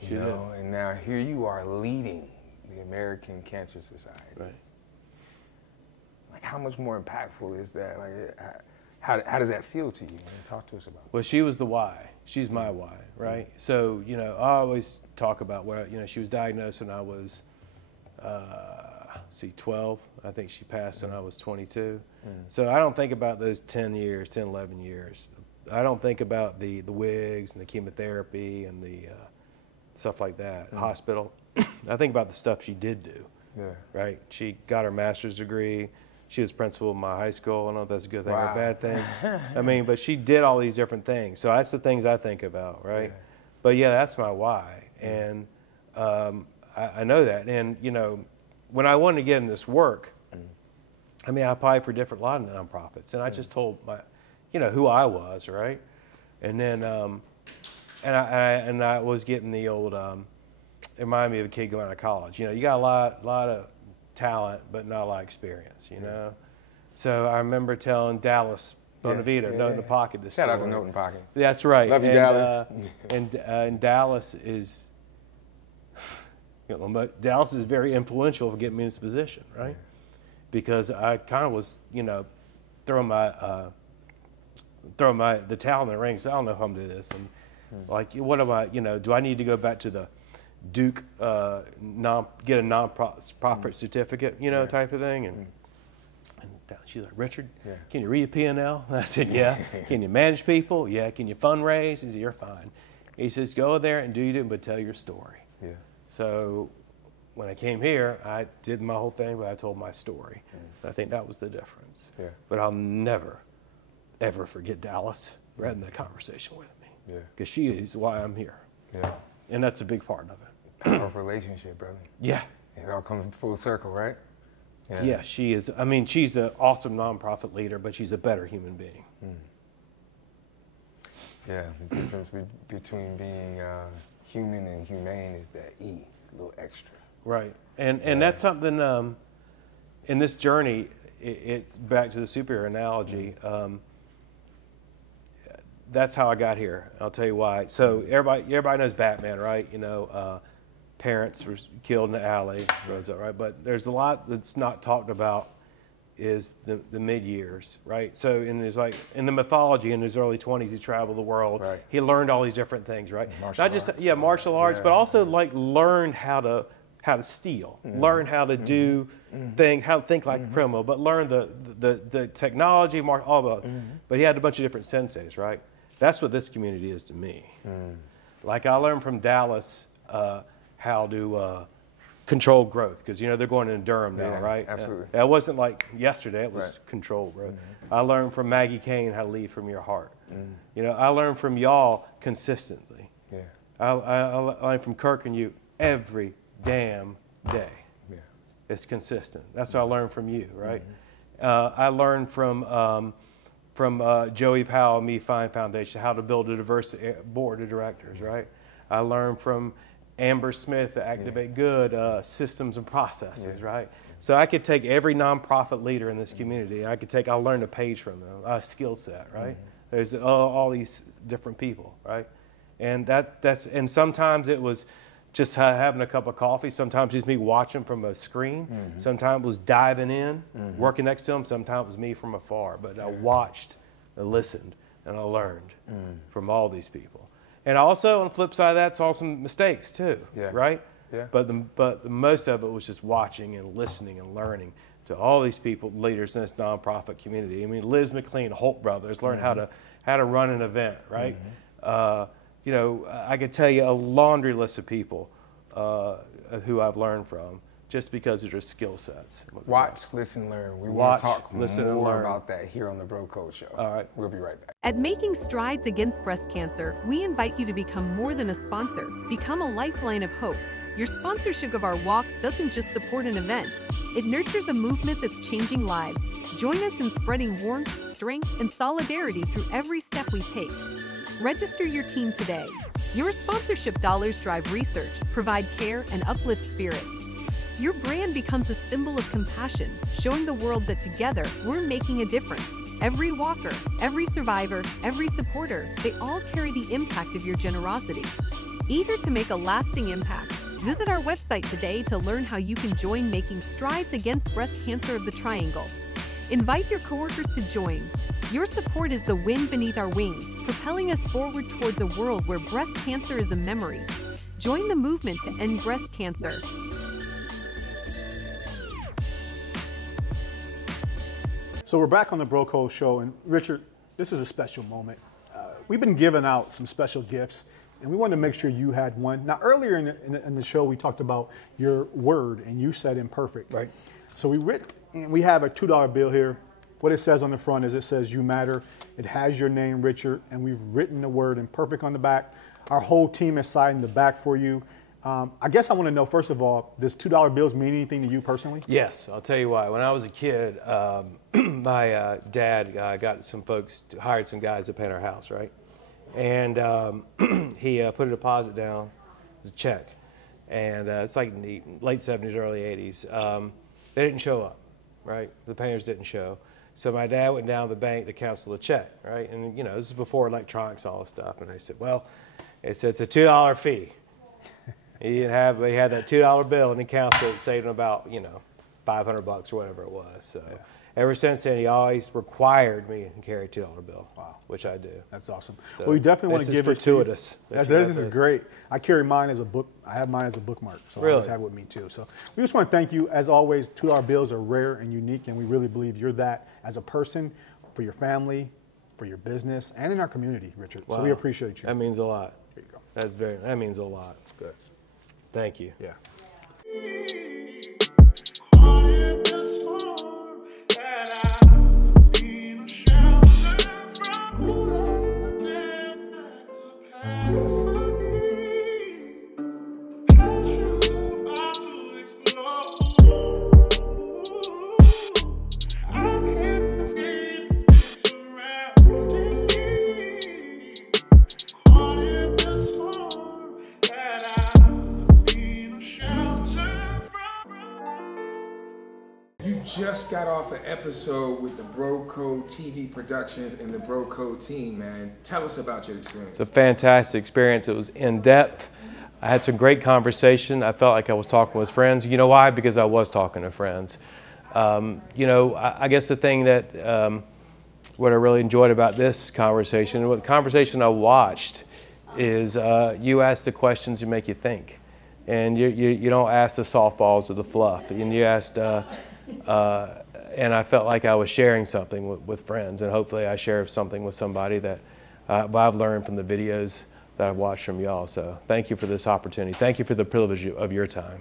She did. And now here you are leading the American Cancer Society. Right. Like, how much more impactful is that? Like, how does that feel to you? Talk to us about it. Well, she was the why. She's my why, right? So, you know, I always talk about where, you know, she was diagnosed when I was 12. I think she passed when I was 22. So I don't think about those 10, 11 years. I don't think about the wigs and the chemotherapy and the stuff like that, hospital. I think about the stuff she did do, right? She got her master's degree. She was principal of my high school. I don't know if that's a good thing or a bad thing. I mean, but she did all these different things. So that's the things I think about, right? But yeah, that's my why. And I know that. And, you know, when I wanted to get in this work, I mean, I applied for a lot of nonprofits, and I just told you know, who I was, right? And then, and I was getting the old, it reminded me of a kid going out of college. You know, you got a lot of talent, but not a lot of experience, you know? So I remember telling Dallas, Bonavita, Note in the Pocket, this Shout story. out to Note in the Pocket. That's right. Love you, Dallas. And Dallas is, you know, Dallas is very influential for getting me in this position, right? Because I kind of was, you know, throwing the towel in the ring. So I don't know if I'm gonna do this, and like, what am I? You know, do I need to go back to the Duke get a non-profit certificate, you know, type of thing? And she's like, Richard, can you read a P&L? I said, yeah. Can you manage people? Yeah. Can you fundraise? He said, you're fine. He says, go there and do you, but tell your story. So when I came here, I did my whole thing, but I told my story. And I think that was the difference. But I'll never, ever forget Dallas having that conversation with me. Because she is why I'm here. And that's a big part of it. Powerful relationship, brother. Yeah. It all comes full circle, right? Yeah, she is. I mean, she's an awesome nonprofit leader, but she's a better human being. Yeah, the difference between being human and humane is that E, a little extra. Right, and that's something in this journey. It's back to the superhero analogy. That's how I got here. I'll tell you why. So everybody knows Batman, right? You know, parents were killed in the alley, grows up, right? But there's a lot that's not talked about is the mid-years, right? So in the mythology in his early 20s, he traveled the world. He learned all these different things, right? Martial arts, but also like learned how to steal, learn how to do things, how to think like a criminal, but learn the technology, all the. But he had a bunch of different senseis, right? That's what this community is to me. Like I learned from Dallas how to controlled growth, because you know they're going into Durham now, Yeah, right? absolutely. That wasn't like yesterday. It was Right. controlled growth. I learned from Maggie Kane how to lead from your heart. You know, I learned from y'all consistently. Yeah. I learned from Kirk and you every damn day. Yeah. It's consistent. That's what I learned from you, right? I learned from Joey Powell, Me Fine Foundation, how to build a diverse board of directors, right? I learned from Amber Smith, the Activate Good systems and processes, right? So I could take every nonprofit leader in this community. I learned a page from them, a skill set, right? There's all these different people, right? And and sometimes it was just having a cup of coffee. Sometimes it's me watching from a screen. Sometimes it was diving in, working next to them. Sometimes it was me from afar. But I watched, I listened, and I learned from all these people. And also, on the flip side of that, saw some mistakes too, right? Yeah. But the most of it was just watching and listening and learning to all these people, leaders in this nonprofit community. I mean, Liz McLean, Holt Brothers, learned how to run an event, right? You know, I could tell you a laundry list of people who I've learned from just because of their skill sets. Watch, listen, learn. We Watch, want to talk listen, and more learn. about that here on the Bro Code Show. All right. We'll be right back. At Making Strides Against Breast Cancer, we invite you to become more than a sponsor. Become a lifeline of hope. Your sponsorship of our walks doesn't just support an event. It nurtures a movement that's changing lives. Join us in spreading warmth, strength, and solidarity through every step we take. Register your team today. Your sponsorship dollars drive research, provide care, and uplift spirits. Your brand becomes a symbol of compassion, showing the world that together we're making a difference. Every walker, every survivor, every supporter, they all carry the impact of your generosity. Eager to make a lasting impact, visit our website today to learn how you can join Making Strides Against Breast Cancer of the Triangle. Invite your coworkers to join. Your support is the wind beneath our wings, propelling us forward towards a world where breast cancer is a memory. Join the movement to end breast cancer. So we're back on the Bro Code Show, and Richard, this is a special moment. We've been giving out some special gifts, and we wanted to make sure you had one. Now, earlier in the show, we talked about your word, and you said imperfect. Right. So we have a $2 bill here. What it says on the front is it says you matter. It has your name, Richard, and we've written the word imperfect on the back. Our whole team is signing the back for you. I guess I want to know, first of all, does $2 bills mean anything to you personally? Yes, I'll tell you why. When I was a kid, my dad hired some guys to paint our house, right? And he put a deposit down, as a check. And it's like in the late 70s, early 80s. They didn't show up, right? The painters didn't show. So my dad went down to the bank to cancel the check, right? And you know, this is before electronics and all this stuff. And they said, well, it's a $2 fee. He had that $2 bill, and he counted it, saved him about, you know, $500 or whatever it was. So ever since then, he always required me to carry a $2 bill, which I do. That's awesome. So well, we definitely want to give it to you. This This is great. I carry mine as a book. I have mine as a bookmark, so I always have it with me too. So we just want to thank you. As always, $2 bills are rare and unique, and we really believe you're that as a person, for your family, for your business, and in our community, Richard. Wow. So we appreciate you. That means a lot. Here you go. That means a lot. Good. Thank you. Yeah. Just got off an episode with the Bro Code TV Productions and the Bro Code team, man. Tell us about your experience. It's a fantastic experience. It was in depth. I had some great conversation. I felt like I was talking with friends. You know why? Because I was talking to friends. You know, I guess the thing that what I really enjoyed about this conversation, what the conversation I watched, is you ask the questions that make you think, and you don't ask the softballs or the fluff. And you asked. And I felt like I was sharing something with friends, and hopefully I share something with somebody that I've learned from the videos that I've watched from y'all. So thank you for this opportunity. Thank you for the privilege of your time.